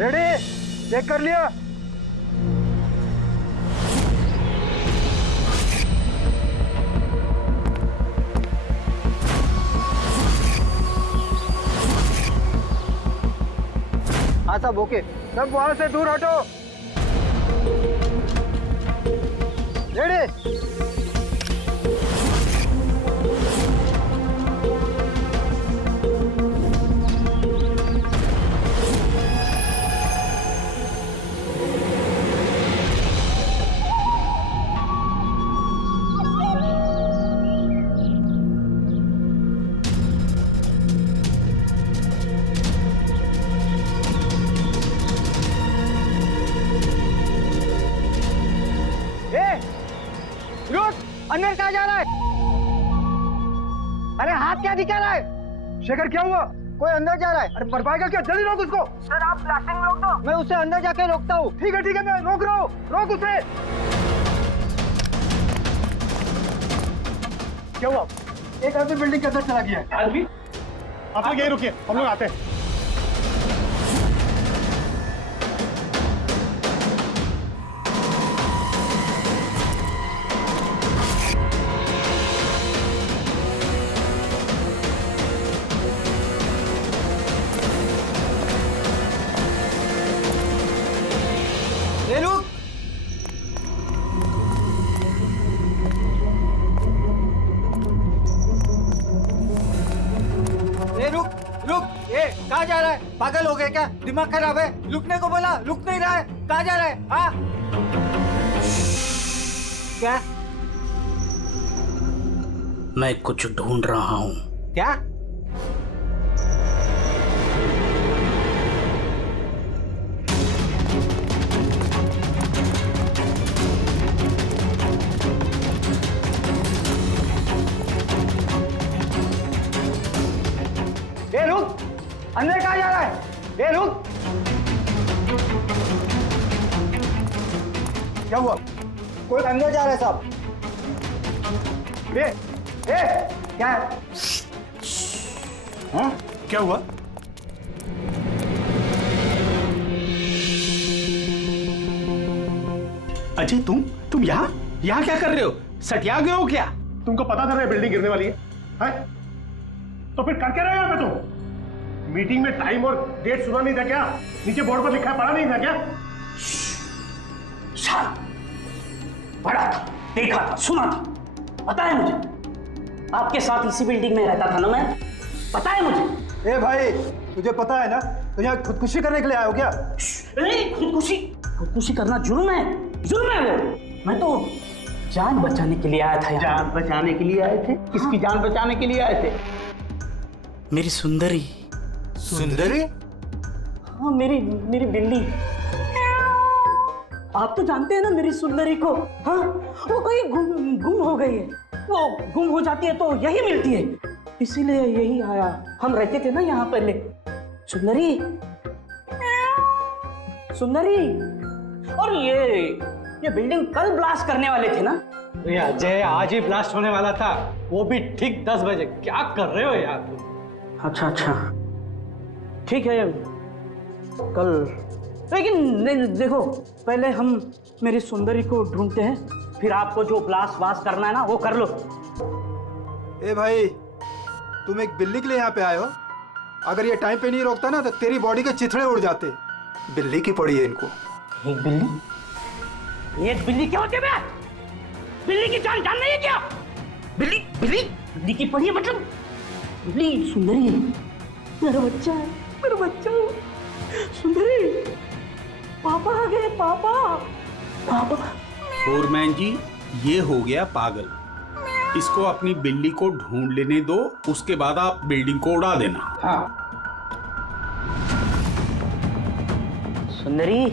Ready? Check कर लिया? हाँ सब ओके। सब वहां से दूर हटो। रेडी? रुक! अंदर कहाँ जा रहा है? अरे हाथ क्या दिखा रहा है? शेखर क्या हुआ? कोई अंदर जा रहा है। अरे बर्बाद क्या? जल्दी रोक उसको। सर आप ब्लास्टिंग रोक दो। मैं उसे अंदर जाके रोकता हूँ। ठीक है मैं रोक रहा हूँ। रोक उसे। क्या हुआ? एक आदमी बिल्डिंग के अंदर चला गया है। आदमी? आप लोग यहीं रुकिए, हम लोग आते हैं। रुक! रुक! कहाँ जा रहा है? पागल हो गए क्या? दिमाग खराब है? रुकने को बोला, रुक नहीं रहा है। कहाँ जा रहा है? हाँ? क्या? मैं कुछ ढूंढ रहा हूँ। क्या? रुक! अंदर कहाँ जा रहा है? रुक! क्या हुआ? कोई अंदर जा रहा है साहब। क्या है? हाँ? क्या हुआ? अजय तुम यहाँ क्या कर रहे हो? सटिया गए हो क्या? तुमको पता था ना बिल्डिंग गिरने वाली है? तो फिर कर क्या रहे हो यहाँ पे तुम? मीटिंग में टाइम और डेट सुना नहीं था क्या? नीचे बोर्ड पर लिखा पढ़ा नहीं था क्या? पढ़ा था, देखा था, सुना था, पता है मुझे। आपके साथ इसी बिल्डिंग में रहता था ना मैं, पता है मुझे। ए भाई, तुझे पता है ना तो यहाँ खुदकुशी करने के लिए आए हो क्या? खुदकुशी करना जुर्म है वो। मैं तो जान बचाने के लिए आया था यहाँ। जान बचाने के लिए आए थे? किसकी जान बचाने के लिए आए थे? मेरी सुंदरी। सुंदरी? हाँ, मेरी बिल्ली। आप तो जानते हैं ना मेरी सुंदरी को। हाँ, वो कहीं गुम हो गई है। वो गुम हो जाती है तो यही मिलती है, इसीलिए यही आया। हम रहते थे ना यहाँ पहले। सुंदरी। और ये बिल्डिंग कल ब्लास्ट करने वाले थे ना? अजय, आज ही ब्लास्ट होने वाला था, वो भी ठीक 10 बजे। क्या कर रहे हो यार तुम? अच्छा, ठीक है कल, लेकिन देखो पहले हम मेरी सुंदरी को ढूंढते हैं, फिर आपको जो ब्लास्ट वास्ट करना है ना वो कर लो। ए भाई, तुम एक बिल्ली के लिए यहाँ पे आए हो? अगर ये टाइम पे नहीं रोकता ना तो तेरी बॉडी के चिथड़े उड़ जाते। बिल्ली की पड़ी है इनको। एक बिल्ली क्या होती है बे? बिल्ली की जान नहीं है क्या? बिल्ली की पड़ी है मतलब? बिल्ली सुंदरी है, मेरा बच्चा सुंदरी। पापा आ गए, पापा। फोरमैन जी, ये हो गया पागल। इसको अपनी बिल्ली को ढूंढ लेने दो, उसके बाद आप बिल्डिंग को उड़ा देना। हाँ। सुंदरी।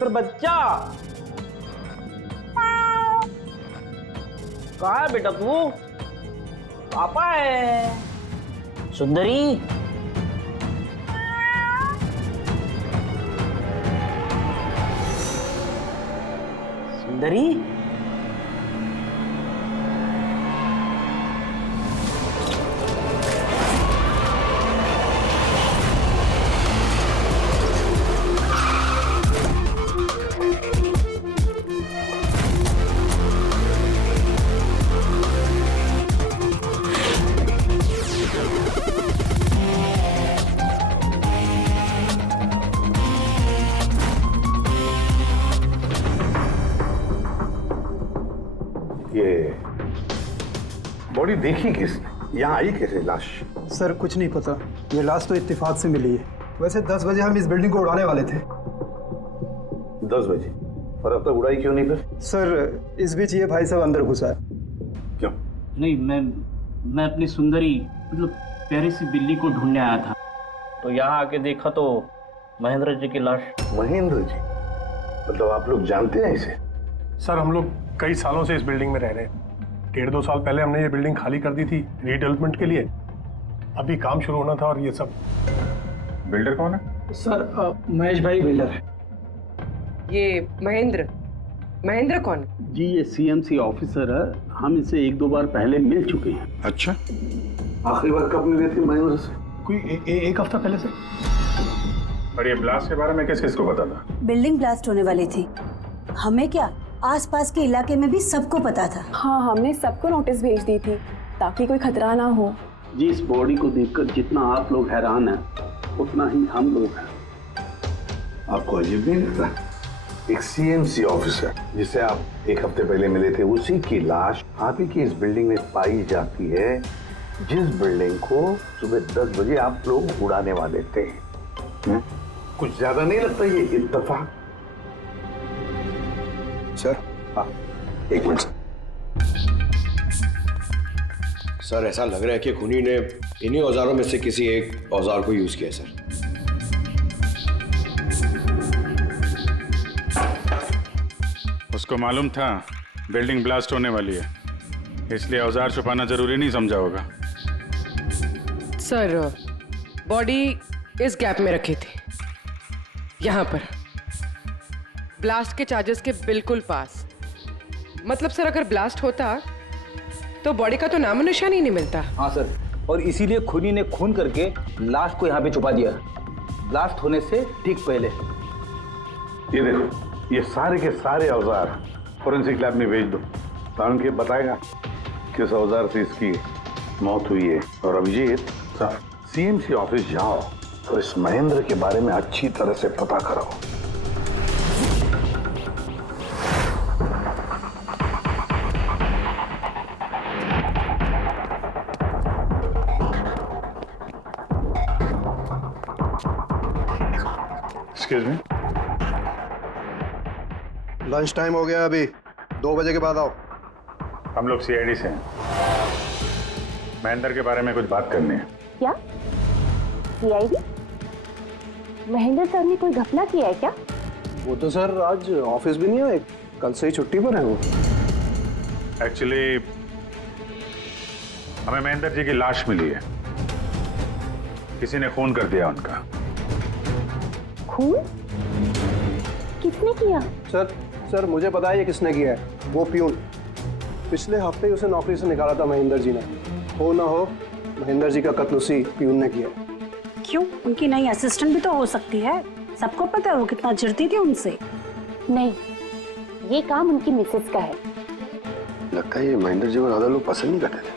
पर बच्चा कहाँ है बेटा तू? पापा है। सुंदरी। सुंदरी, ये बॉडी देखी किसने? यहाँ आई कैसे लाश? सर कुछ नहीं पता, ये लाश तो इत्तेफाक से मिली है। वैसे 10 बजे हम इस बिल्डिंग को उड़ाने वाले थे। 10 बजे? और अब तक उड़ाई क्यों नहीं फिर? सर इस बीच ये भाई साहब अंदर घुसा है। क्यों? नहीं, मैं अपनी सुंदरी मतलब प्यारी सी बिल्ली को ढूंढने आया था, तो यहाँ आके देखा तो महेंद्र जी की लाश। महेंद्र जी? मतलब आप लोग जानते हैं इसे? सर हम लोग कई सालों से इस बिल्डिंग में रह रहे हैं। 1.5-2 साल पहले हमने ये बिल्डिंग खाली कर दी थी रीडेवलपमेंट के लिए। अभी काम शुरू होना था और ये सब। बिल्डर कौन है? सर महेश भाई बिल्डर है। ये महेंद्र कौन है? जी ये सीएमसी ऑफिसर है, हम इसे 1-2 बार पहले मिल चुके हैं। अच्छा, आखिरी बार कब मिले थे महेंद्र से? कोई एक हफ्ता पहले से। और ये ब्लास्ट के बारे में किस किस को पता था? बिल्डिंग ब्लास्ट होने वाली थी, हमें क्या आसपास के इलाके में भी सबको पता था। हाँ, हमने सबको नोटिस भेज दी थी ताकि कोई खतरा ना हो। जी इस बॉडी को देखकर जितना आप लोग हैरान हैं उतना ही हम लोग हैं। आपको अजीब नहीं लगता? एक सीएमसी ऑफिसर जिसे आप 1 हफ्ते पहले मिले थे, उसी की लाश आप ही की इस बिल्डिंग में पाई जाती है, जिस बिल्डिंग को सुबह 10 बजे आप लोग उड़ाने वाले थे। कुछ ज्यादा नहीं लगता ये इत्तेफाक? सर हाँ, 1 मिनट सर, ऐसा लग रहा है कि खूनी ने इन्हीं औजारों में से किसी एक औजार को यूज किया सर। उसको मालूम था बिल्डिंग ब्लास्ट होने वाली है, इसलिए औजार छुपाना जरूरी नहीं समझा होगा। सर बॉडी इस गैप में रखी थी, यहाँ पर ब्लास्ट के चार्जेस के बिल्कुल पास। मतलब सर अगर ब्लास्ट होता तो बॉडी का तो नामो निशान ही नहीं मिलता। हाँ सर, और इसीलिए खूनी ने खून करके लाश को यहाँ पे छुपा दिया, ब्लास्ट होने से ठीक पहले। ये देखो, ये सारे के सारे औजार फोरेंसिक लैब में भेज दो, कारण के बताएगा किस औजार से इसकी मौत हुई है। और अभिजीत, सीएमसी ऑफिस जाओ और इस महेंद्र के बारे में अच्छी तरह से पता करो। एक्सक्यूज मी, लंच टाइम हो गया, अभी 2 बजे के बाद आओ। हम लोग सीआईडी से हैं, महेंद्र के बारे में कुछ बात करनी है। क्या सीआईडी? महेंद्र सर ने कोई घपला किया है क्या? वो तो सर आज ऑफिस भी नहीं आए, कल से ही छुट्टी पर है वो। एक्चुअली हमें महेंद्र जी की लाश मिली है, किसी ने खून कर दिया उनका। खून? किसने किया? सर मुझे पता है ये किसने किया है, वो प्यून। पिछले हफ्ते ही उसे नौकरी से निकाला था महेंद्र जी ने। हो ना हो महेंद्र जी का कत्ल उसी प्यून ने किया। क्यों? उनकी नई असिस्टेंट भी तो हो सकती है, सबको पता है वो कितना चिढ़ती थी उनसे। नहीं, ये काम उनकी मिसेस का है। लगता है ये महेंद्र जी को ज्यादा लोग पसंद नहीं करते थे।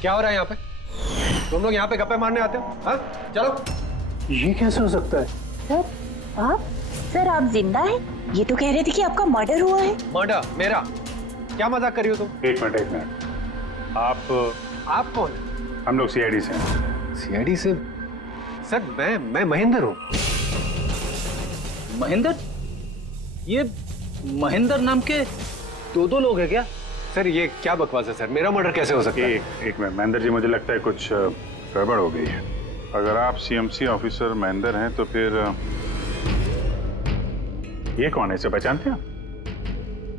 क्या हो रहा है यहाँ पे? तुम लोग यहाँ पे गप्पे मारने आते हो? हाँ चलो। ये कैसे हो सकता है? सर आप? सर आप जिंदा हैं? ये तो कह रहे थे कि आपका मर्डर हुआ है। मर्डर मेरा? क्या मजाक कर रही हो तुम? एक मिनट, आप कौन? हम लोग सीआईडी से हैं। सीआईडी से? सर मैं महेंद्र हूँ। महेंद्र? ये महेंद्र नाम के 2 लोग हैं क्या? सर ये क्या बकवास है सर, मेरा मर्डर कैसे हो सकता है? एक मिनट महेंद्र जी, मुझे लगता है कुछ गड़बड़ हो गई है। अगर आप सीएमसी ऑफिसर महेंद्र हैं तो फिर ये कौन है, इसे पहचानते हैं?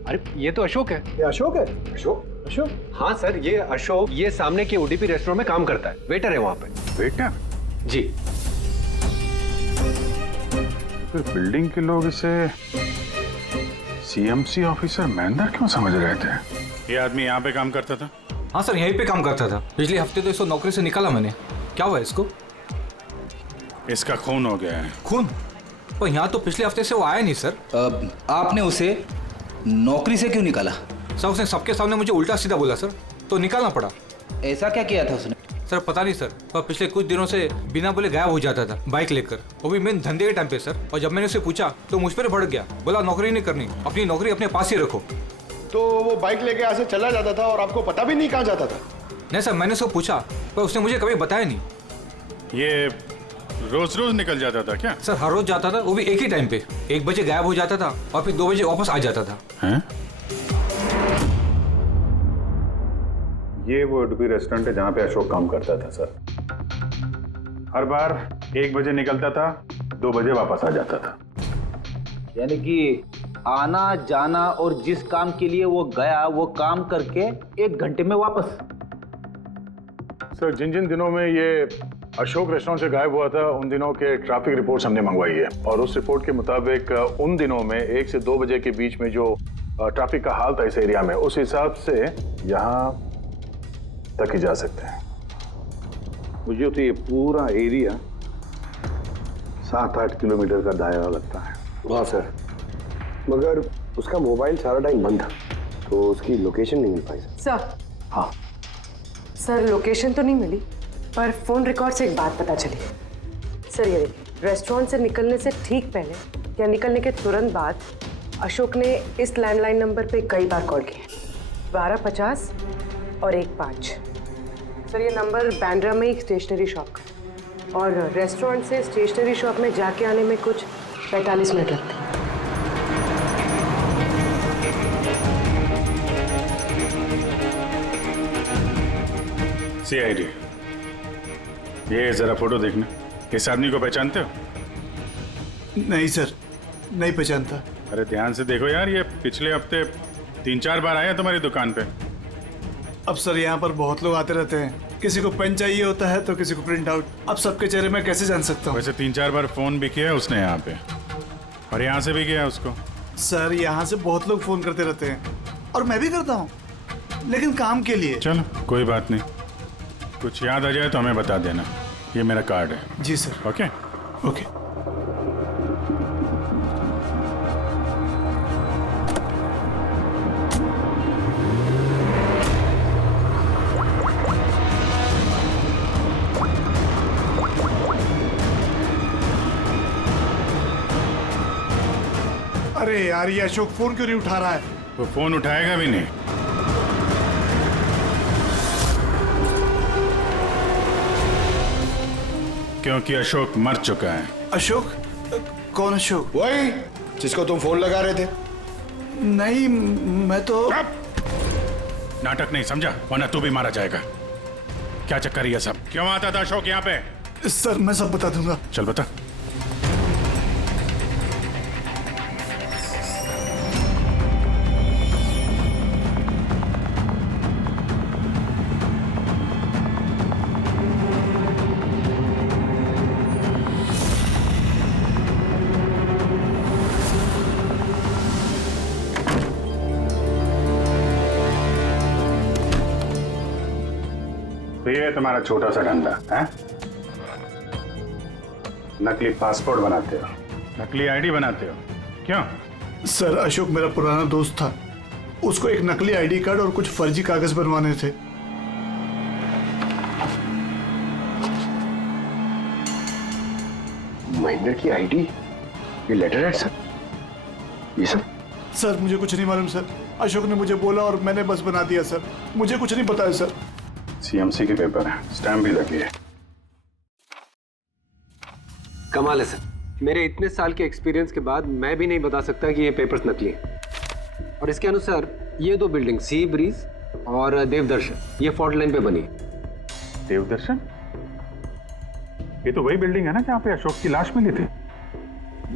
अरे ये तो अशोक है। ये अशोक है? अशोक? हाँ सर, ये अशोक ये सामने के ओडीपी रेस्टोरेंट में काम करता है, वेटर है वहाँ पे। वेटर? जी। फिर बिल्डिंग के लोग इसे सीएमसी ऑफिसर महेंद्र क्यों समझ रहे थे? ये आदमी यहाँ पे काम करता था? हाँ सर, यहीं पे काम करता था। पिछले हफ्ते तो इसको नौकरी से निकाला मैंने। क्या हुआ इसको? इसका खून हो गया है। खून? पर यहाँ तो पिछले हफ्ते से वो आया नहीं सर। आपने उसे नौकरी से क्यों निकाला? सर उसने सबके सामने मुझे उल्टा सीधा बोला सर, तो निकालना पड़ा। ऐसा क्या किया था उसने? सर पता नहीं सर, पर पिछले कुछ दिनों से बिना बोले गायब हो जाता था बाइक लेकर, वो भी मेन धंधे के टाइम पे सर। और जब मैंने उसे पूछा तो मुझ पर भड़क गया, बोला नौकरी नहीं करनी, अपनी नौकरी अपने पास ही रखो। तो वो बाइक लेके यहाँ से चला जाता था और आपको पता भी नहीं कहाँ जाता था? नहीं सर, मैंने उसको पूछा पर उसने मुझे कभी बताया नहीं। ये रोज रोज निकल जाता था क्या? सर हर रोज जाता था, वो भी एक ही टाइम पे। 1 बजे गायब हो जाता था और फिर 2 बजे वापस आ जाता था। हैं? ये वो उडुपी रेस्टोरेंट है जहाँ पे अशोक काम करता था सर। हर बार 1 बजे निकलता था, 2 बजे वापस आ जाता था। यानी कि आना जाना और जिस काम के लिए वो गया वो काम करके 1 घंटे में वापस। सर जिन जिन दिनों में ये अशोक रेस्टोरेंट से गायब हुआ था उन दिनों के ट्रैफिक रिपोर्ट्स हमने मंगवाई है, और उस रिपोर्ट के मुताबिक उन दिनों में 1 से 2 बजे के बीच में जो ट्रैफिक का हाल था इस एरिया में, उस हिसाब से यहाँ तक ही जा सकते हैं। मुझे तो ये पूरा एरिया 7-8 किलोमीटर का दायरा लगता है। हाँ सर, मगर उसका मोबाइल सारा टाइम बंद था, तो उसकी लोकेशन नहीं मिल पाई सर। हाँ सर लोकेशन तो नहीं मिली, पर फोन रिकॉर्ड से एक बात पता चली। सर ये देखिए, रेस्टोरेंट से निकलने से ठीक पहले या निकलने के तुरंत बाद अशोक ने इस लैंडलाइन नंबर पे कई बार कॉल किया, 1250 और 15। सर ये नंबर बांद्रा में एक स्टेशनरी शॉप का है, और रेस्टोरेंट से स्टेशनरी शॉप में जाके आने में कुछ 45 मिनट लगते हैं। CID, ये जरा फोटो देखना। इस आदमी को पहचानते हो? नहीं सर, नहीं पहचानता। अरे ध्यान से देखो यार, ये पिछले हफ्ते 3-4 बार आया तुम्हारी दुकान पे। अब सर यहाँ पर बहुत लोग आते रहते हैं, किसी को पेन चाहिए होता है तो किसी को प्रिंट आउट। अब सबके चेहरे में कैसे जान सकता हूँ? वैसे 3-4 बार फोन भी किया उसने यहाँ पे, और यहाँ से भी किया उसको। सर यहाँ से बहुत लोग फोन करते रहते हैं, और मैं भी करता हूँ, लेकिन काम के लिए। चलो कोई बात नहीं, कुछ याद आ जाए तो हमें बता देना। ये मेरा कार्ड है। जी सर। Okay okay. अरे यार, ये अशोक फोन क्यों नहीं उठा रहा है? वो फोन उठाएगा भी नहीं। क्योंकि अशोक मर चुका है। अशोक? कौन अशोक? वही जिसको तुम फोन लगा रहे थे। नहीं, मैं तो नाटक नहीं समझा, वरना तू भी मारा जाएगा। क्या चक्कर है ये सब? क्यों आता था अशोक यहाँ पे? सर मैं सब बता दूंगा। चल बता। तो ये तुम्हारा छोटा सा धंधा है? नकली पासपोर्ट बनाते हो, नकली आईडी बनाते हो, क्यों? सर अशोक मेरा पुराना दोस्त था, उसको एक नकली आईडी कार्ड और कुछ फर्जी कागज बनवाने थे। महेंद्र की आईडी, ये लेटर है सर, ये सब? सर मुझे कुछ नहीं मालूम सर, अशोक ने मुझे बोला और मैंने बस बना दिया सर, मुझे कुछ नहीं पता है सर। CMC के पेपर है, स्टैम्प भी लगी है। कमाल है सर, मेरे इतने साल के एक्सपीरियंस के बाद मैं भी नहीं बता सकता कि ये पेपर्स नकली हैं। और इसके अनुसार ये 2 बिल्डिंग सी ब्रीज और देवदर्शन, ये फॉल्ट लाइन पे बनी। देवदर्शन? ये तो वही बिल्डिंग है ना जहाँ पे अशोक की लाश मिली थी।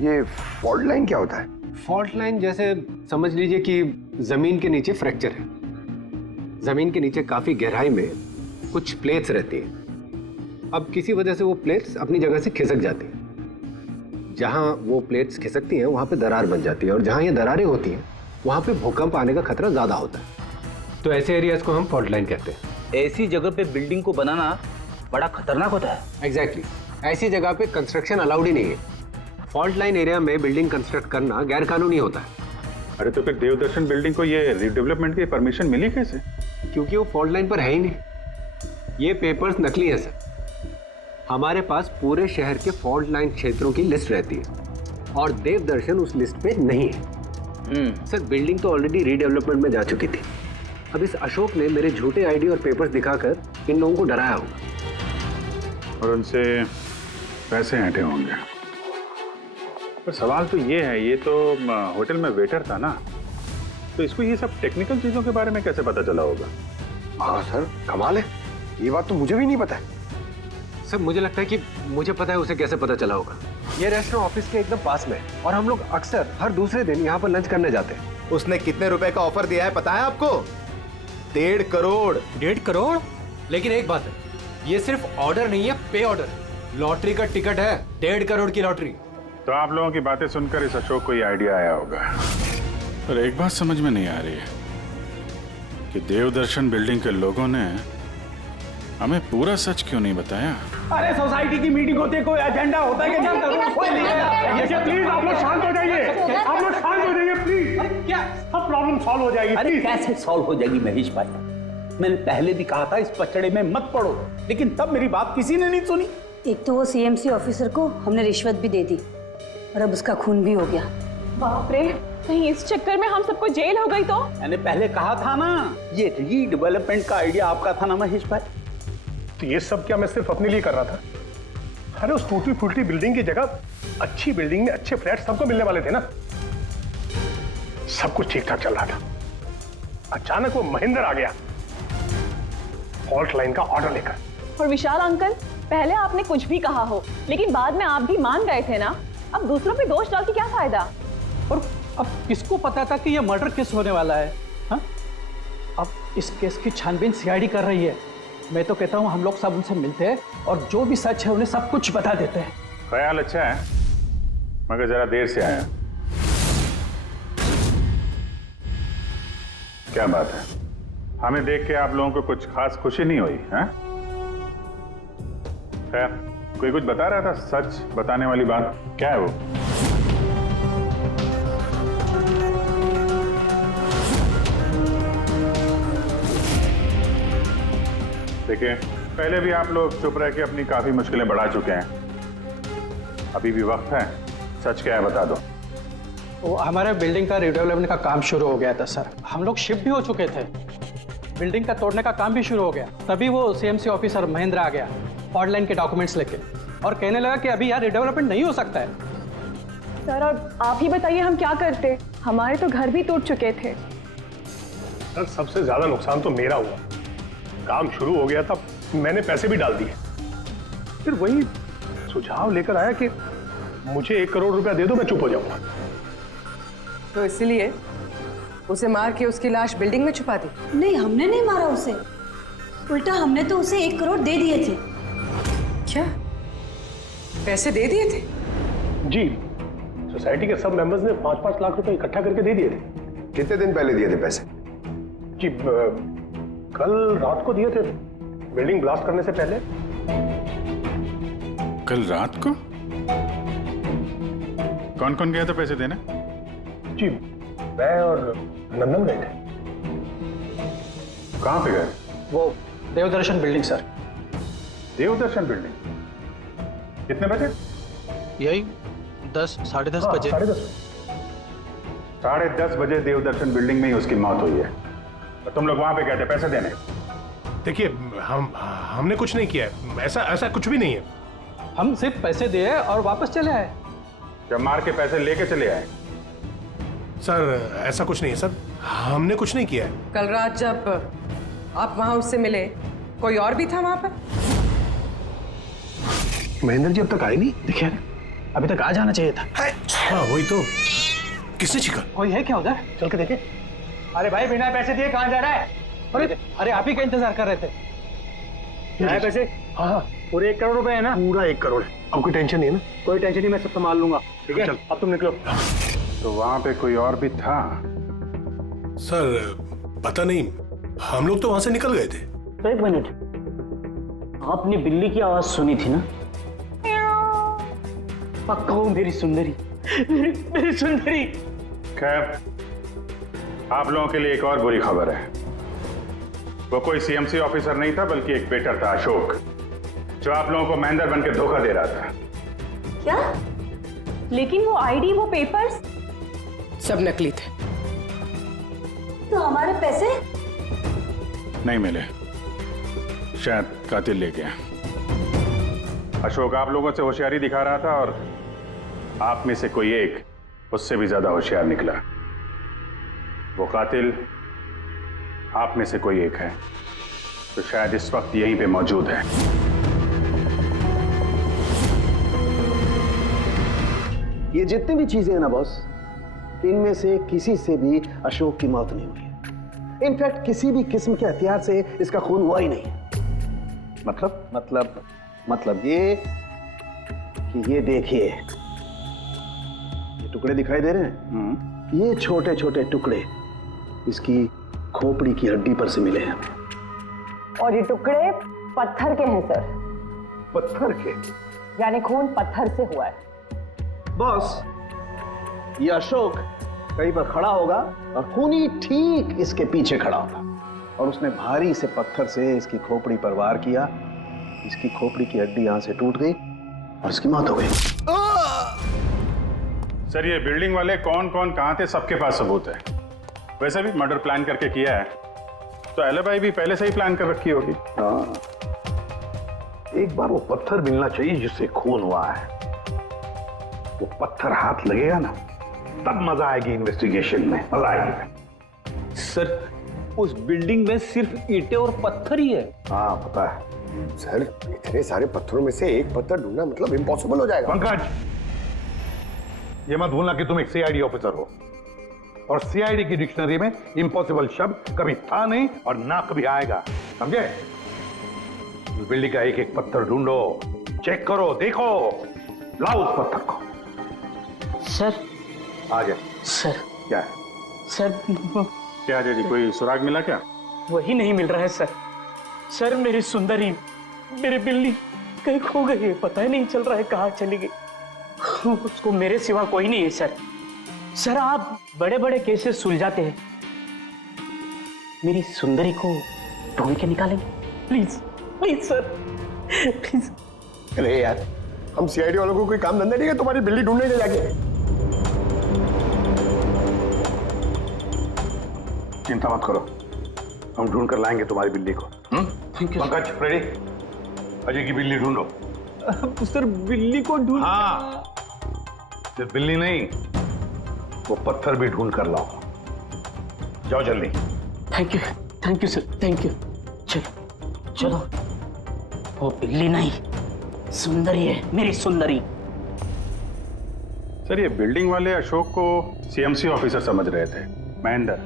ये फॉल्ट लाइन क्या होता है? फॉल्ट लाइन जैसे समझ लीजिए कि जमीन के नीचे फ्रैक्चर है, जमीन के नीचे काफी गहराई में कुछ प्लेट्स रहती हैं। अब किसी वजह से वो प्लेट्स अपनी जगह से खिसक जाती हैं। जहां वो प्लेट्स खिसकती हैं वहां पे दरार बन जाती है, और जहां ये दरारें होती हैं वहां पे भूकंप आने का खतरा ज्यादा होता है। तो ऐसे एरियाज को हम फॉल्ट लाइन कहते हैं। ऐसी जगह पे बिल्डिंग को बनाना बड़ा खतरनाक होता है। एग्जैक्टली, ऐसी जगह पे कंस्ट्रक्शन अलाउड ही नहीं है। फॉल्ट लाइन एरिया में बिल्डिंग कंस्ट्रक्ट करना गैर कानूनी होता है। अरे तो फिर देवदर्शन बिल्डिंग को ये रिडेवलपमेंट की परमिशन मिली कैसे? क्योंकि वो फॉल्ट लाइन पर है ही नहीं। ये पेपर्स नकली है सर। हमारे पास पूरे शहर के फॉल्ट लाइन क्षेत्रों की लिस्ट रहती है और देवदर्शन उस लिस्ट पे नहीं है। सर बिल्डिंग तो ऑलरेडी रीडेवलपमेंट में जा चुकी थी। अब इस अशोक ने मेरे झूठे आईडी और पेपर्स दिखाकर इन लोगों को डराया होगा और उनसे पैसे ऐंठे होंगे। पर सवाल तो ये है, ये तो होटल में वेटर था ना, तो इसको ये सब टेक्निकल चीजों के बारे में कैसे पता चला होगा? हाँ सर, कमाल है, ये बात तो मुझे भी नहीं पता है। सर मुझे लगता है कि मुझे पता है उसे कैसे पता चला होगा। ये रेस्टोरेंट ऑफिस के एकदम पास में है और हम लोग अक्सर हर दूसरे दिन यहाँ पर लंच करने जाते हैं। उसने कितने रुपए का ऑफर दिया है पता है आपको? 1.5 करोड़। 1.5 करोड़? लेकिन एक बात है, ये सिर्फ ऑर्डर नहीं है, पे ऑर्डर। लॉटरी का टिकट है, 1.5 करोड़ की लॉटरी। तो आप लोगों की बातें सुनकर इस अशोक को ये आइडिया आया होगा। पर एक बात समझ में नहीं आ रही है कि देवदर्शन बिल्डिंग के लोगों ने हमें पूरा सच क्यों नहीं बताया? अरे सोसाइटी की मीटिंग होती है, कोई एजेंडा होता है कि क्या प्लीज आप लोग शांत हो जाइए, आप लोग शांत हो जाइए प्लीज। क्या सब प्रॉब्लम सॉल्व हो जाएगी? अरे कैसे सॉल्व हो जाएगी महेश भाई? मैंने पहले भी कहा था इस पचड़े में मत पड़ो, लेकिन तब मेरी बात किसी ने नहीं सुनी। एक तो वो सीएमसी ऑफिसर को हमने रिश्वत भी दे दी और अब उसका खून भी हो गया। बाप रे, कहीं इस चक्कर में हम सबको जेल हो गई तो? मैंने पहले कहा था ना, ये रीडेवलपमेंट का आइडिया आपका था ना महेश भाई? तो ये सब क्या मैं सिर्फ अपने लिए कर रहा था? अरे उस टूटी फूटी बिल्डिंग की जगह अच्छी बिल्डिंग में अच्छे फ्लैट सबको मिलने वाले थे ना। सब कुछ ठीक ठाक चल रहा था, अचानक वो महेंद्र आ गया फॉल्ट लाइन का ऑर्डर लेकर। और विशाल अंकल, पहले आपने कुछ भी कहा हो, लेकिन बाद में आप भी मान गए थे ना। अब दूसरों पे दोष डाल के क्या फायदा? और अब किसको पता था कि ये मर्डर केस होने वाला है? हाँ? अब इस केस की छानबीन सीआईडी कर रही है। मैं तो कहता हूँ हम लोग सब उनसे मिलते हैं और जो भी सच है उन्हें सब कुछ बता देते हैं। ख्याल अच्छा है, मगर जरा देर से आया। क्या बात है, हमें देख के आप लोगों को कुछ खास खुशी नहीं हुई? हैं? खैर, कोई कुछ बता रहा था, सच बताने वाली बात क्या है वो? देखिए, पहले भी आप लोग चुप रह के अपनी काफी मुश्किलें बढ़ा चुके हैं। अभी भी वक्त है, सच क्या है बता दो। वो हमारे बिल्डिंग का रिडेवलपमेंट का काम शुरू हो गया था सर। हम लोग शिफ्ट भी हो चुके थे, बिल्डिंग का तोड़ने का काम भी शुरू हो गया। तभी वो सीएमसी ऑफिसर महेंद्र आ गया फॉल्ट लाइन के डॉक्यूमेंट्स लेके और कहने लगा कि अभी यार रिडेवलपमेंट नहीं हो सकता है। सर अब आप ही बताइए हम क्या करते? हमारे तो घर भी टूट चुके थे। सर सबसे ज्यादा नुकसान तो मेरा हुआ। काम शुरू हो गया था, मैंने पैसे भी डाल दिए, फिर वही सुझाव लेकर आया कि मुझे 1 करोड़ रुपया दे दो, मैं चुप हो जाऊंगा। तो इसलिए उसे मार के उसकी लाश बिल्डिंग में छुपा दी? नहीं, हमने नहीं मारा उसे, उल्टा हमने तो उसे 1 करोड़ दे दिए थे। क्या पैसे दे दिए थे? जी, सोसाइटी के सब मेंबर्स ने 5-5 लाख रुपए इकट्ठा करके दे दिए थे। कितने दिन पहले दिए थे पैसे? जी कल रात को दिए थे, बिल्डिंग ब्लास्ट करने से पहले। कल रात को? कौन कौन गया था पैसे देने? जी मैं और नंदन गए थे। कहाँ पे गए? वो देवदर्शन बिल्डिंग सर। देवदर्शन बिल्डिंग? कितने बजे? यही 10, 10:30 बजे। 10:30 बजे देवदर्शन बिल्डिंग में ही उसकी मौत हुई है। और तुम लोग वहां पे गए थे पैसे देने? देखिए हमने कुछ नहीं किया है, ऐसा कुछ भी नहीं है। हम सिर्फ पैसे दिए और वापस चले आए। जब मार के पैसे लेके चले आए? सर ऐसा कुछ नहीं है सर, हमने कुछ नहीं किया है। कल रात जब आप वहां उससे मिले, कोई और भी था वहां पर? महेंद्र जी अब तक आए नहीं। देखिए अभी तक आ जाना चाहिए था। हाँ वही तो, किसने छिका? कोई है क्या उधर? चल के देखे। अरे भाई बिना पैसे दिए कहाँ जा रहा है? अरे आप ही का इंतजार कर रहे थे। क्या है पैसे? हाँ पूरे 1 करोड़ रुपए है ना? पूरा 1 करोड़ है। अब कोई टेंशन नहीं है ना? कोई टेंशन नहीं, मैं सब संभाल लूंगा। ठीक है चल अब तुम निकलो। तो वहां पे कोई और भी था? सर पता नहीं, हम लोग तो वहां से निकल गए थे। एक मिनट, आपने बिल्ली की आवाज सुनी थी ना? पक्का वो मेरी सुंदरी, मेरी सुंदरी। खैर, आप लोगों के लिए एक और बुरी खबर है। वो कोई सीएमसी ऑफिसर नहीं था, बल्कि एक वेटर था, अशोक, जो आप लोगों को महेंद्र बन के धोखा दे रहा था। क्या? लेकिन वो आईडी, वो पेपर्स सब नकली थे। तो हमारे पैसे? नहीं मिले, शायद कातिल ले गया। अशोक आप लोगों से होशियारी दिखा रहा था और आप में से कोई एक उससे भी ज्यादा होशियार निकला। वो कातिल आप में से कोई एक है, तो शायद इस वक्त यहीं पे मौजूद है। ये जितनी भी चीजें हैं ना बॉस, इनमें से किसी से भी अशोक की मौत नहीं हुई है। इनफैक्ट किसी भी किस्म के हथियार से इसका खून हुआ ही नहीं है। मतलब ये कि ये देखिए, ये टुकड़े दिखाई दे रहे हैं? ये छोटे छोटे टुकड़े इसकी खोपड़ी की हड्डी पर से मिले हैं हमें। और ये टुकड़े पत्थर के हैं सर। पत्थर के? यानी खून पत्थर से हुआ है। बॉस, ये अशोक कहीं पर खड़ा होगा और खूनी ठीक इसके पीछे खड़ा होगा, और उसने भारी से पत्थर से इसकी खोपड़ी पर वार किया। इसकी खोपड़ी की हड्डी यहां से टूट गई और इसकी मौत हो गई। सर ये बिल्डिंग वाले कौन कौन कहां थे, सबके पास सबूत है। वैसे भी मर्डर प्लान करके किया है, तो एलिबाई भी पहले से ही प्लान कर रखी होगी। हाँ, एक बार वो पत्थर मिलना चाहिए जिससे खून हुआ है। वो पत्थर हाथ लगेगा ना, तब मजा आएगी इन्वेस्टिगेशन में, मजा आएगी। सर उस बिल्डिंग में सिर्फ ईंटें और पत्थर ही है। हाँ पता है सर, इतने सारे पत्थरों में से एक पत्थर ढूंढना मतलब इम्पॉसिबल हो जाएगा। पंकज, ये मत भूलना कि तुम एक सीआईडी ऑफिसर हो, और सीआईडी की डिक्शनरी में इम्पॉसिबल शब्द कभी था नहीं और ना कभी आएगा, समझे? उस बिल्डिंग का एक एक पत्थर ढूंढो, चेक करो, देखो, लाओ उस पत्थर को। सर आ गया। सर क्या है? सर क्या जी, कोई सुराग मिला क्या? वही नहीं मिल रहा है सर। सर मेरी सुंदरी, मेरी बिल्ली कहीं खो गई है, पता ही नहीं चल रहा है कहाँ चली गई। उसको मेरे सिवा कोई नहीं है सर। सर आप बड़े बड़े केसेस सुलझाते हैं, मेरी सुंदरी को ढूंढ के निकालेंगे प्लीज, प्लीज सर, प्लीज। अरे यार, हम सीआईडी वालों को कोई काम धंधा नहीं है तुम्हारी बिल्ली ढूंढने के जाके? चिंता मत करो, हम ढूंढ कर लाएंगे तुम्हारी बिल्ली को। पंकज, रेडी? अजय की बिल्ली ढूंढो। सर बिल्ली को ढूंढ? हाँ, सिर्फ बिल्ली नहीं, वो पत्थर भी ढूंढ कर लाओ। जाओ जल्दी। Thank you sir, thank you. चलो चलो, वो बिल्ली नहीं, सुंदरी है, मेरी सुंदरी। सर ये बिल्डिंग वाले अशोक को सीएमसी ऑफिसर समझ रहे थे, महेंद्र।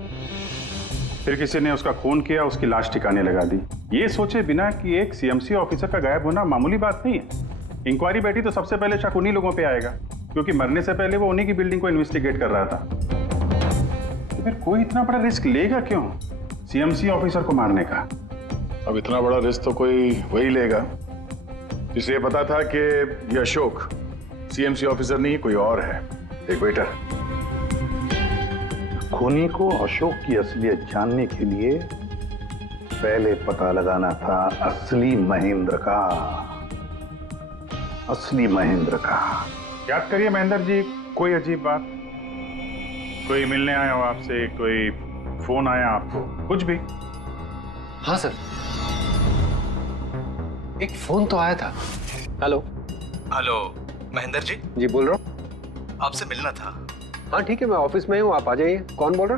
फिर किसी ने उसका खून किया, उसकी लाश ठिकाने लगा दी, ये सोचे बिना कि एक सीएमसी ऑफिसर का गायब होना मामूली बात नहीं है। इंक्वायरी बैठी तो सबसे पहले शक उन्हीं लोगों पे आएगा, क्योंकि मरने से पहले वो उन्हीं की बिल्डिंग को इन्वेस्टिगेट कर रहा था। तो फिर कोई इतना बड़ा रिस्क लेगा क्यों सीएमसी ऑफिसर को मारने का? अब इतना बड़ा रिस्क तो कोई वही लेगा जिसे ये पता था कि ये अशोक सीएमसी ऑफिसर नहीं, कोई और है, एक वेटर। खूनी को अशोक की असलियत जानने के लिए पहले पता लगाना था असली महेंद्र का, असली महेंद्र का। याद करिए महेंद्र जी, कोई अजीब बात, कोई मिलने आया हो आपसे, कोई फोन आया आपको, कुछ भी? हाँ सर, एक फोन तो आया था। Hello hello Mahendra ji. जी बोल रहा हूँ। आपसे मिलना था। हाँ ठीक है, मैं ऑफिस में हूँ, आप आ जाइए। कौन बोल रहा?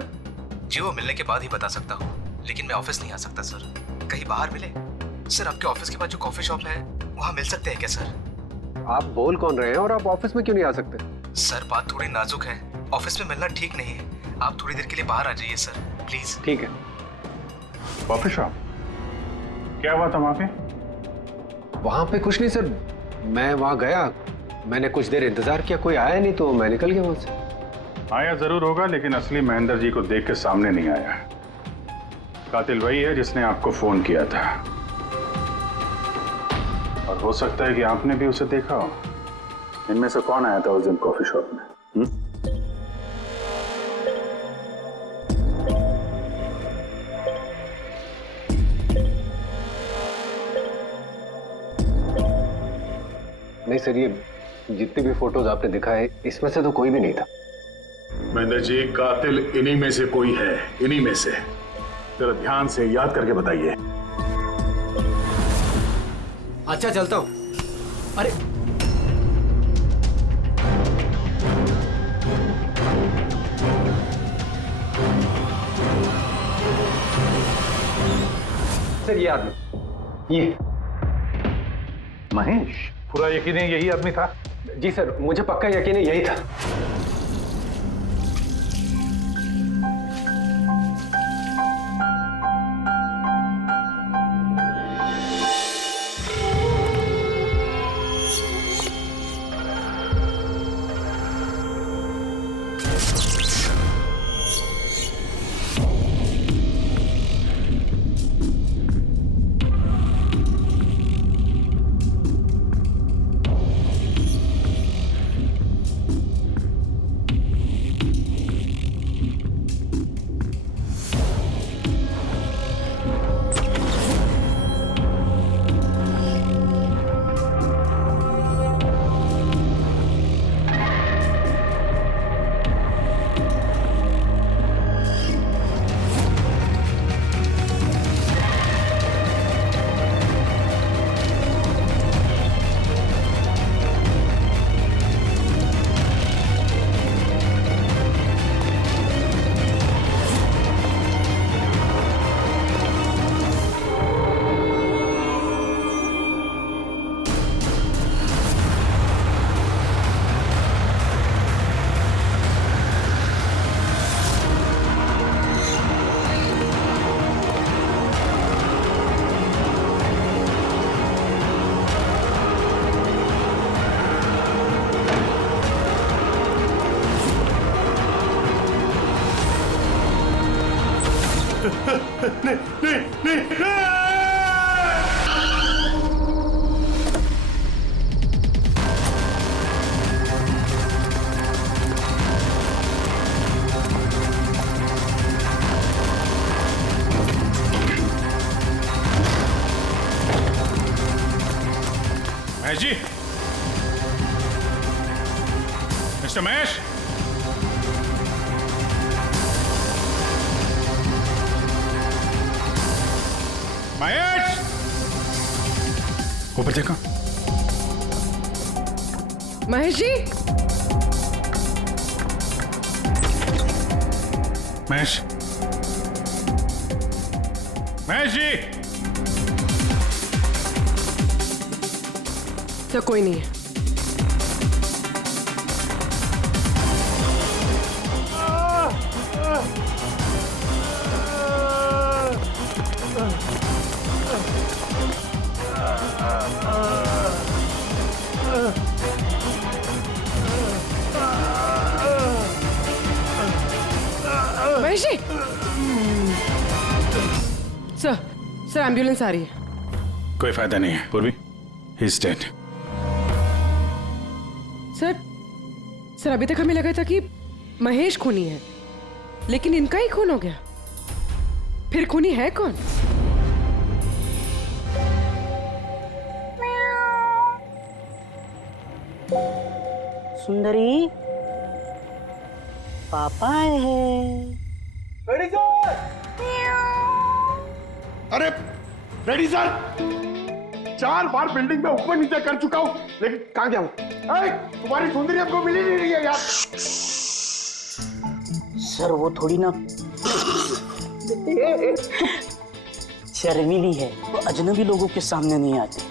जी वो मिलने के बाद ही बता सकता हूँ, लेकिन मैं ऑफिस नहीं आ सकता सर। कहीं बाहर मिले? सर आपके ऑफिस के पास जो कॉफी शॉप है वहाँ मिल सकते हैं क्या सर? आप बोल कौन रहे हैं और आप ऑफिस में क्यों नहीं आ सकते? सर बात थोड़ी नाजुक है, ऑफिस में मिलना ठीक नहीं है। आप थोड़ी देर के लिए बाहर आ जाइए सर, प्लीज। ठीक है। Coffee shop? क्या हुआ था वहाँ पे? वहाँ पे कुछ नहीं सर, मैं वहाँ गया, मैंने कुछ देर इंतजार किया, कोई आया नहीं तो मैं निकल गया वहाँ से। आया जरूर होगा, लेकिन असली महेंद्र जी को देख के सामने नहीं आया। कातिल वही है जिसने आपको फोन किया था, और हो सकता है कि आपने भी उसे देखा हो। इनमें से कौन आया था उस दिन कॉफी शॉप में? नहीं सर, ये जितनी भी फोटोज आपने दिखाए इसमें से तो कोई भी नहीं था। महेंद्र जी, कातिल इन्हीं में से कोई है, इन्हीं में से। जरा ध्यान से याद करके बताइए। अच्छा चलता हूं। अरे सर, ये आदमी, ये महेश, पूरा यकीन है यही आदमी था? जी सर, मुझे पक्का यकीन है यही था। महेश जी, मिस्टर महेश, महेश, ऊपर देखो। महेश जी, महेश, महेश जी। तो कोई नहीं है। महेश जी, सर एम्बुलेंस आ रही है। कोई फायदा नहीं है पूर्वी, ही इज डेड। सर अभी तक हमें लगा था कि महेश खूनी है, लेकिन इनका ही खून हो गया। फिर खूनी है कौन? सुंदरी, पापा आए हैं। अरे रेडी सर, 4 बार बिल्डिंग में ऊपर नीचे कर चुका हूं, लेकिन कहां गया हूं? तुम्हारी सुंदरी हमको मिली नहीं रही है यार। सर वो थोड़ी ना शर्मीली है, वो अजनबी लोगों के सामने नहीं आती।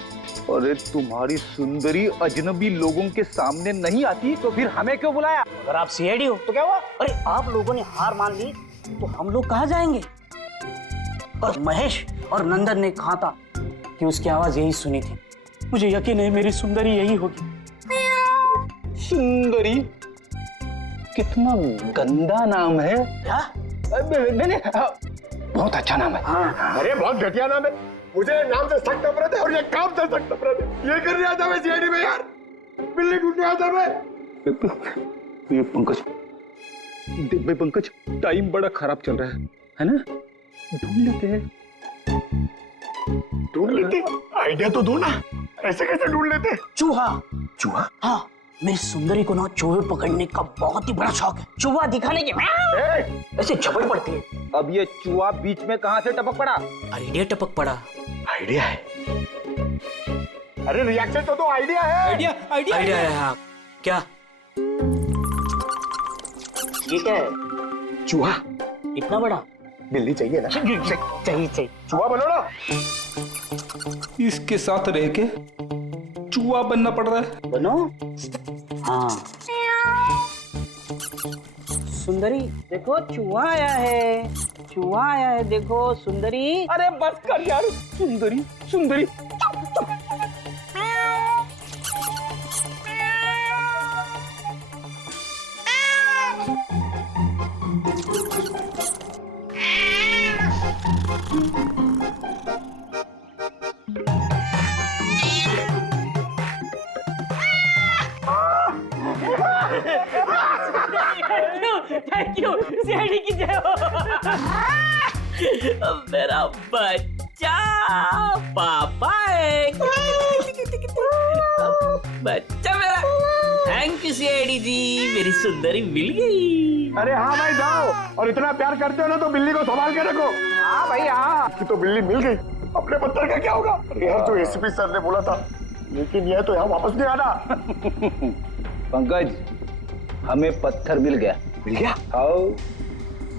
अरे तुम्हारी सुंदरी अजनबी लोगों के सामने नहीं आती तो फिर हमें क्यों बुलाया? अगर आप सीआईडी हो तो क्या हुआ? अरे आप लोगों ने हार मान ली तो हम लोग कहाँ जाएंगे? और महेश और नंदन ने कहा था कि उसकी आवाज यही सुनी थी। मुझे यकीन है मेरी सुंदरी यही होगी। सुंदरी? कितना गंदा नाम है। क्या? नहीं, बहुत अच्छा नाम है। अरे बहुत घटिया नाम है। मुझे नाम से सख्त नफरत है और ये काम से सख्त नफरत है। ये करने आता मैं सीआईडी में यार, बिल्ली ढूंढने आता मैं। ये पंकज, देख भाई पंकज, टाइम बड़ा खराब चल रहा है ना? ढूंढ लेते हैं। ढूंढ लेते? आइडिया तो दो ना, ऐसे कैसे ढूंढ लेते? चूहा। चूहा? हाँ, मेरी सुंदरी को ना चूहे पकड़ने का बहुत ही बड़ा शौक है। चूहा दिखाने के ऐसे झपट पड़ती है। अब ये चूहा बीच में कहां से टपक पड़ा? आइडिया टपक पड़ा। आइडिया है। अरे रिएक्शन तो दो, आइडिया है। आइडिया है। हाँ, क्या? ये क्या है? चूहा। इतना बड़ा? बिल्ली चाहिए ना? चाहिए। चूहा बनो ना। इसके साथ रह के चूहा बनना पड़ रहा है। बनो? हाँ। सुंदरी देखो, चूहा आया है। चूहा आया है, देखो सुंदरी। अरे बस कर यार, सुंदरी सुंदरी। थैंक यू, सीआईडी की जय हो। मेरा बच्चा पापा है। बच्चा मेरा। थैंक यू सीआईडी जी, मेरी सुंदरी मिल गई। अरे हाँ भाई जाओ, और इतना प्यार करते हो ना तो बिल्ली को संभाल के रखो। हाँ भाई हाँ, कि तो बिल्ली मिल गई, अपने पत्थर का क्या होगा? अरे यार, जो एसीपी सर ने बोला था, लेकिन यह तो यहाँ वापस नहीं आना। पंकज, हमें पत्थर मिल गया। मिल गया? आओ,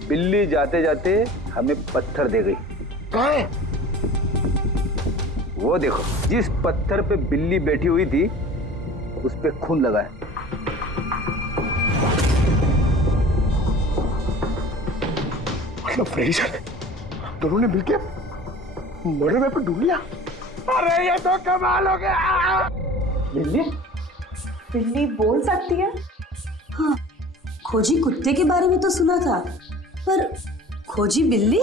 बिल्ली जाते जाते हमें पत्थर दे गई। कहाँ है? वो देखो, जिस पत्थर पे बिल्ली बैठी हुई थी उस पे खून लगा है। मतलब फ्रेडी सर दोनों ने मिलकर मर्डर वेपन ढूंढ लिया। अरे ये तो कमाल हो गया। बिल्ली? बिल्ली बोल सकती है? हाँ, खोजी कुत्ते के बारे में तो सुना था, पर खोजी बिल्ली?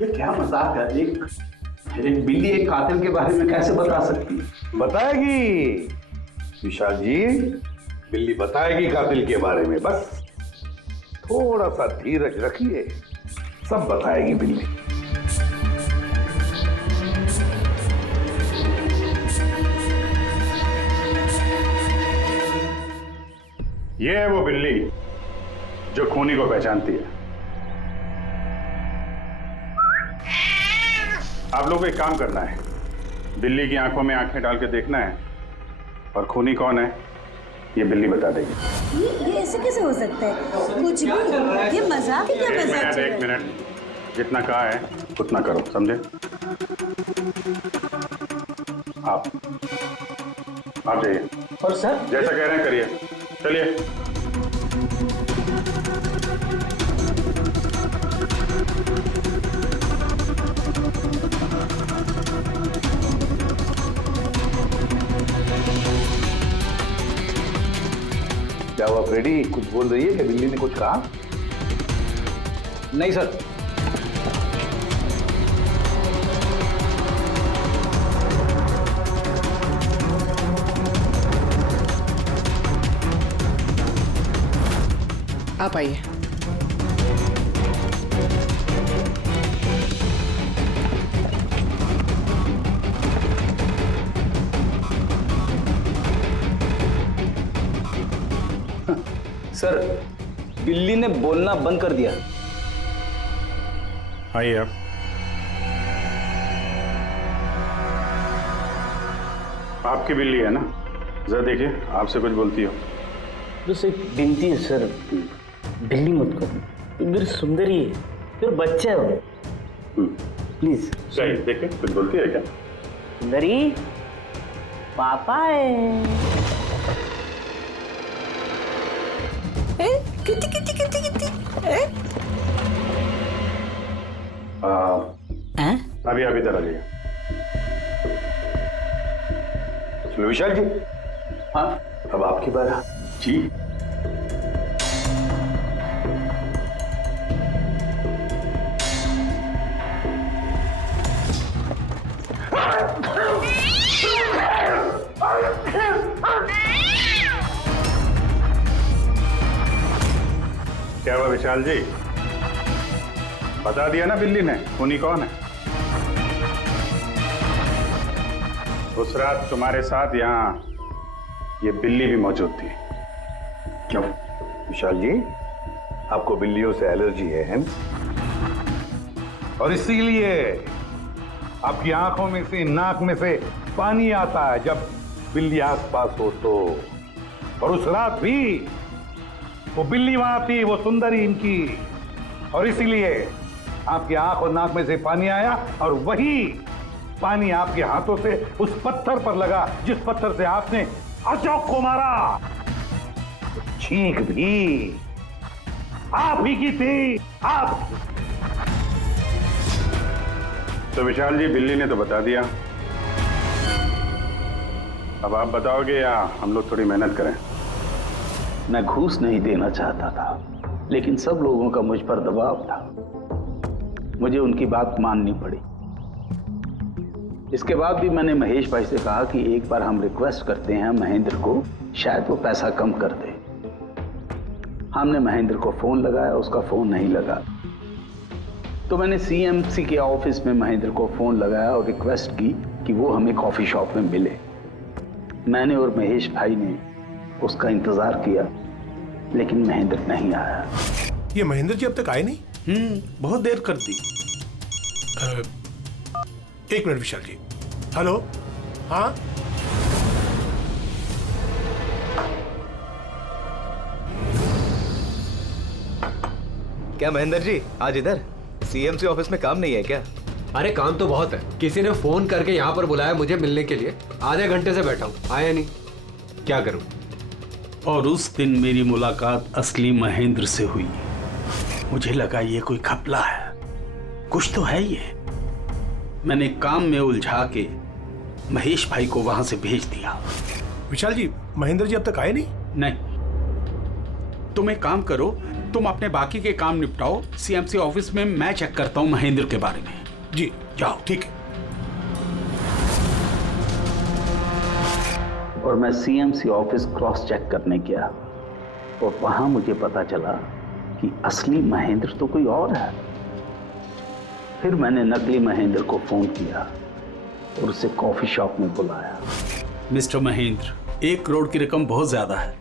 ये क्या मजाक है? एक बिल्ली एक कातिल के बारे में कैसे बता सकती है? बताएगी विशाल जी, बिल्ली बताएगी कातिल के बारे में। बस थोड़ा सा धीरज रखिए, सब बताएगी बिल्ली। ये है वो बिल्ली जो खूनी को पहचानती है। आप लोगों को एक काम करना है, बिल्ली की आंखों में आंखें डाल के देखना है और खूनी कौन है ये बिल्ली बता देगी। ये ऐसे कैसे हो सकता है? कुछ भी, ये मजाक है क्या? मजाक? एक मिनट, जितना कहा है उतना करो, समझे? आप जाइए। और सर? जैसा कह रहे हैं करिए, चलिए। क्या हुआ फ्रेडी, कुछ बोल रही है? क्या बिल्ली ने कुछ कहा? नहीं सर। आप आइए। सर, बिल्ली ने बोलना बंद कर दिया। आइए आप। आपकी बिल्ली है ना? जरा देखिए, आपसे कुछ बोलती हो। बस एक विनती है सर, बिल्ली मत करो, मेरी सुंदरी है, मेरा बच्चा है वो। प्लीज। सही, देखिए कुछ बोलती है क्या? सुंदरी, पापा है। कितनी कितनी कितनी कितनी? अभी अभी इधर आ जाइए। चलो विशाल जी। हाँ, अब आपकी बारी। जी। क्या हुआ विशाल जी? बता दिया ना बिल्ली ने खूनी कौन है? उस रात तुम्हारे साथ यहाँ ये बिल्ली भी मौजूद थी। क्यों विशाल जी, आपको बिल्लियों से एलर्जी है? और इसीलिए आपकी आंखों में से, नाक में से पानी आता है जब बिल्ली आसपास हो तो। और उस रात भी वो बिल्ली वहां थी, वो सुंदरी इनकी, और इसीलिए आपकी आंख और नाक में से पानी आया, और वही पानी आपके हाथों से उस पत्थर पर लगा जिस पत्थर से आपने अशोक को मारा। चीख भी आप ही की थी, आप। तो विशाल जी, बिल्ली ने तो बता दिया, अब आप बताओगे या हम लोग थोड़ी मेहनत करें? मैं घूस नहीं देना चाहता था, लेकिन सब लोगों का मुझ पर दबाव था। मुझे उनकी बात माननी पड़ी। इसके बाद भी मैंने महेश भाई से कहा कि एक बार हम रिक्वेस्ट करते हैं महेंद्र को, शायद वो पैसा कम कर दे। हमने महेंद्र को फोन लगाया, उसका फोन नहीं लगा। तो मैंने सीएमसी के ऑफिस में महेंद्र को फोन लगाया और रिक्वेस्ट की कि वो हमें कॉफी शॉप में मिले। मैंने और महेश भाई ने उसका इंतजार किया, लेकिन महेंद्र नहीं आया। ये महेंद्र जी अब तक आए नहीं? बहुत देर कर दी। एक मिनट विशाल जी। हेलो, हाँ क्या महेंद्र जी आज इधर सीएमसी ऑफिस में काम नहीं है क्या? अरे काम तो बहुत है। किसी ने फोन करके यहाँ पर बुलाया मुझे मिलने के लिए। आधे घंटे से बैठा हूँ, आया नहीं, क्या करूँ? और उस दिन मेरी मुलाकात असली महेंद्र से हुई। मुझे लगा ये कोई घपला है, कुछ तो है ये। मैंने काम में उलझा के महेश भाई को वहां से भेज दिया। विशाल जी, महेंद्र जी अब तक आए नहीं? नहीं, तुम एक काम करो, तुम अपने बाकी के काम निपटाओ। सीएमसी ऑफिस में मैं चेक करता हूं महेंद्र के बारे में। जी जाओ। ठीक है। और मैं सीएमसी ऑफिस क्रॉस चेक करने गया और वहां मुझे पता चला कि असली महेंद्र तो कोई और है। फिर मैंने नकली महेंद्र को फोन किया और उसे कॉफी शॉप में बुलाया। मिस्टर महेंद्र, 1 करोड़ की रकम बहुत ज्यादा है,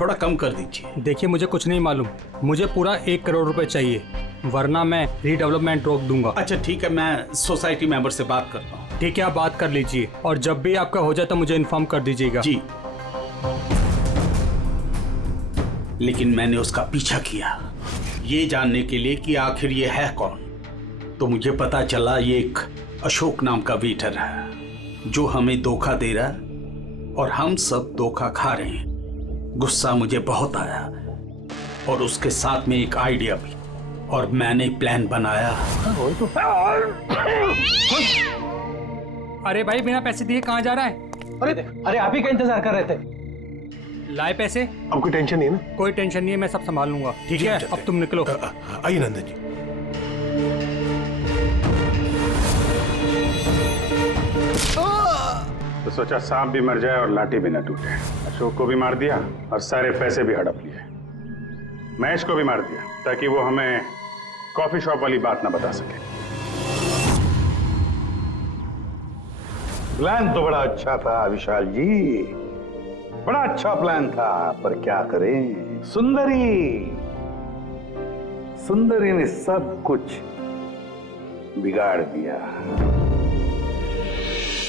थोड़ा कम कर दीजिए। देखिए, मुझे कुछ नहीं मालूम, मुझे पूरा 1 करोड़ रुपए चाहिए, वरना मैं रीडेवलपमेंट रोक दूंगा। अच्छा ठीक है, मैं सोसाइटी मेंबर से बात करता हूँ। ठीक है, आप बात कर लीजिए और जब भी आपका हो जाए तो मुझे इन्फॉर्म कर दीजिएगा। जी। लेकिन मैंने उसका पीछा किया ये जानने के लिए कि आखिर ये है कौन। तो मुझे पता चला ये एक अशोक नाम का वेटर है जो हमें धोखा दे रहा है और हम सब धोखा खा रहे हैं। गुस्सा मुझे बहुत आया और उसके साथ में एक आइडिया भी, और मैंने प्लान बनाया। अरे भाई, बिना पैसे दिए कहाँ जा रहा है? अरे आप ही का इंतजार कर रहे थे। लाए पैसे? अब कोई टेंशन नहीं है ना? कोई टेंशन नहीं है, मैं सब संभाल लूंगा। ठीक है, अब तुम निकलो। आइए नंदन जी। तो सोचा सांप भी मर जाए और लाठी भी न टूटे। अशोक को भी मार दिया और सारे पैसे भी हड़प लिए। महेश को भी मार दिया ताकि वो हमें कॉफी शॉप वाली बात ना बता सके। प्लान तो बड़ा अच्छा था विशाल जी, बड़ा अच्छा प्लान था, पर क्या करें, सुंदरी ने सब कुछ बिगाड़ दिया।